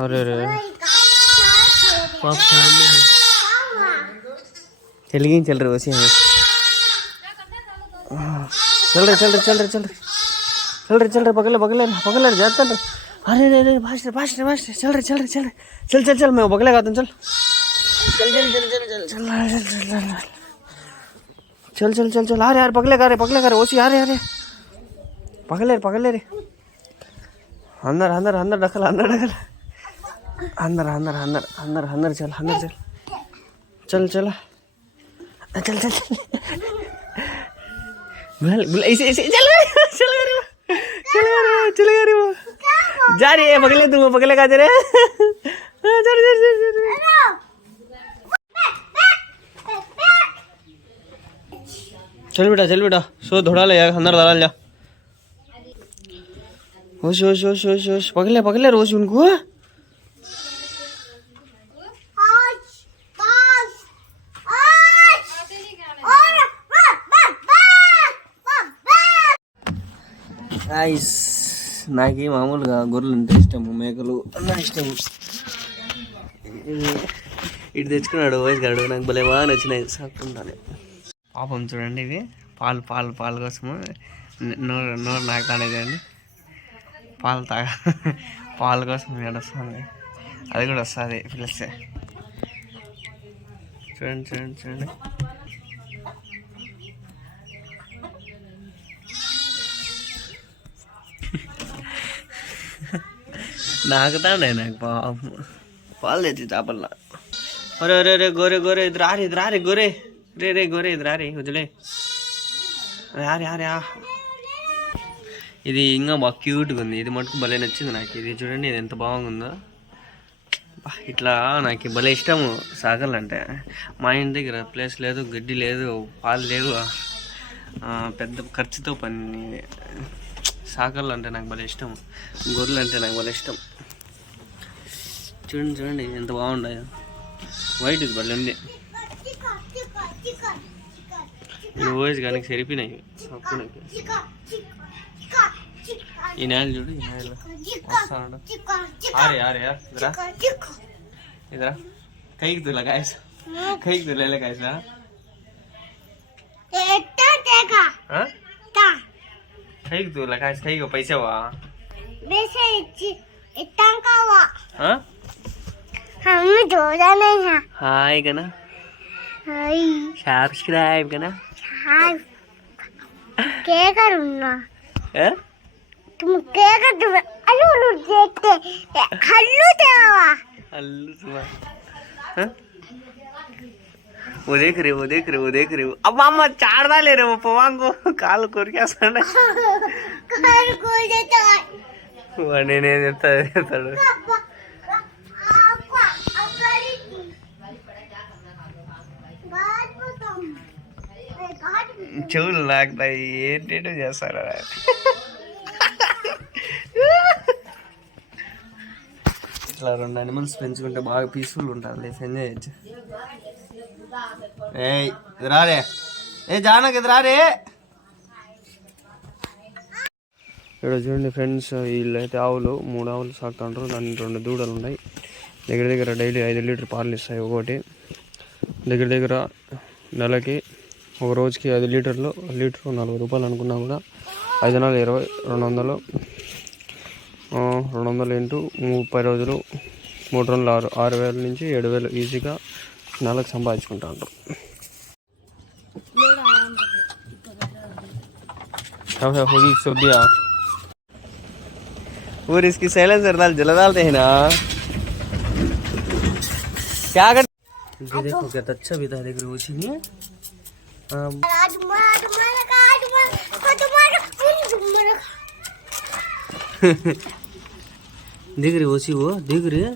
अरे अरे चल गई चल रहे वैसे हमें चल रहे चल रहे चल रहे चल रहे चल रहे चल रहे पकड़ ले पकड़ ले पकड़ ले जाते रहे। अरे अरे अरे भाष भाष भाष चल रहे चल रहे चल रहे चल चल चल मैं पकड़ेगा तुम चल चल चल चल चल चल चल चल चल चल आ रहे यार पकड़े कर ओसी आ रहे पकड़ ले रे अंदर अंदर अंदर दखल अंदर दखल अंदर अंदर अंदर अंदर अंदर चल अंदर चल चल चल चल चल बुला ऐसे ऐसे चल चल रे वो जा रही है पकड़े तू पकड़े का तेरे चल चल चल चल बेटा सो थोड़ा ले अंदर डाल जा होश होश होश होश होश पकड़ ले रोज उनको నాకు మామూలుగా గొర్రెలు అంటే ఇష్టము మేకలు అన్న ఇష్టము ఇటు తెచ్చుకున్నాడు వయసు గాడు నాకు భలే బాగా నచ్చినాయి సాకుంటానే పాపం చూడండి ఇవి పాలు కోసము నోరు నాకు తానేదండి పాల కోసం వస్తుంది అది కూడా వస్తుంది పిలిస్తే చూడండి నాకు తాండే నాకు పాలు తెచ్చి చేపల అరే అరే అరే గోరే ఇది రారి గోరే రే గోరే ఇది రారి వదిలే రారి ఇది ఇంకా బాగా క్యూట్గా ఉంది ఇది మటుకు భలే నచ్చింది నాకు ఇది చూడండి ఇది ఎంత బాగుందో ఇట్లా నాకు భలే ఇష్టము సాగలు అంటే మా ఇంటి దగ్గర ప్లేస్ లేదు గడ్డి లేదు పాలు లేవు పెద్ద ఖర్చుతో పని సాగలు అంటే నాకు భలే ఇష్టం గొర్రెలు అంటే నాకు భలే ఇష్టం చూడండి ఎంత బాగుండాయో వైట్ ఇది భలే ఉంది ఈ ఓఎస్ కానీ సరిపోయినాయి ఈ నేల చూడు ఈ నేల వస్తాడు అరే ఇదరా కైకి తులా కాయసా కైకి తులేలే కాయసా కైకి తులా కాయస కైకి పైసావా हाय कना हाय सब्सक्राइब कना हाय क्या करूँगा तुम क्या करते हो अल्लू देखते हल्लू देवा हल्लू सुबह वो देख रहे हो अब मामा चार डाल ले रहे हो पवांग को काल कोर क्या सना काल कोर देता वो ने देता చెవులు లాగుతాయి ఏంటేటో చేస్తారా ఇట్లా 2 అనిమల్స్ పెంచుకుంటే బాగా పీస్ఫుల్ ఉంటుంది లైఫ్ ఎంజాయ్ చేయొచ్చు రారే జానకి రారే ఇక్కడ చూడండి ఫ్రెండ్స్ వీళ్ళు అయితే ఆవులు 3 ఆవులు సాగుతుంటారు దాన్ని 2 దూడలు ఉన్నాయి దగ్గర డైలీ 5 లీటర్ పాలు ఇస్తాయి ఒకటి దగ్గర నెలకి ఒక రోజుకి 5 లీటర్లు లీటర్ 40 రూపాయలు అనుకున్నా కూడా 5 నాలుగు 20 200 ఇంటూ 30 రోజులు 3 రోజులు 6,000 నుంచి 7,000 ఈజీగా నెలకు సంపాదించుకుంటా ఉంటారు और इसकी साइलेंसर दाल जला डालते हैं ना क्या कर देखो क्या अच्छा भी था देख रहे हो नहीं है देख रहे हो वो देख रहे हैं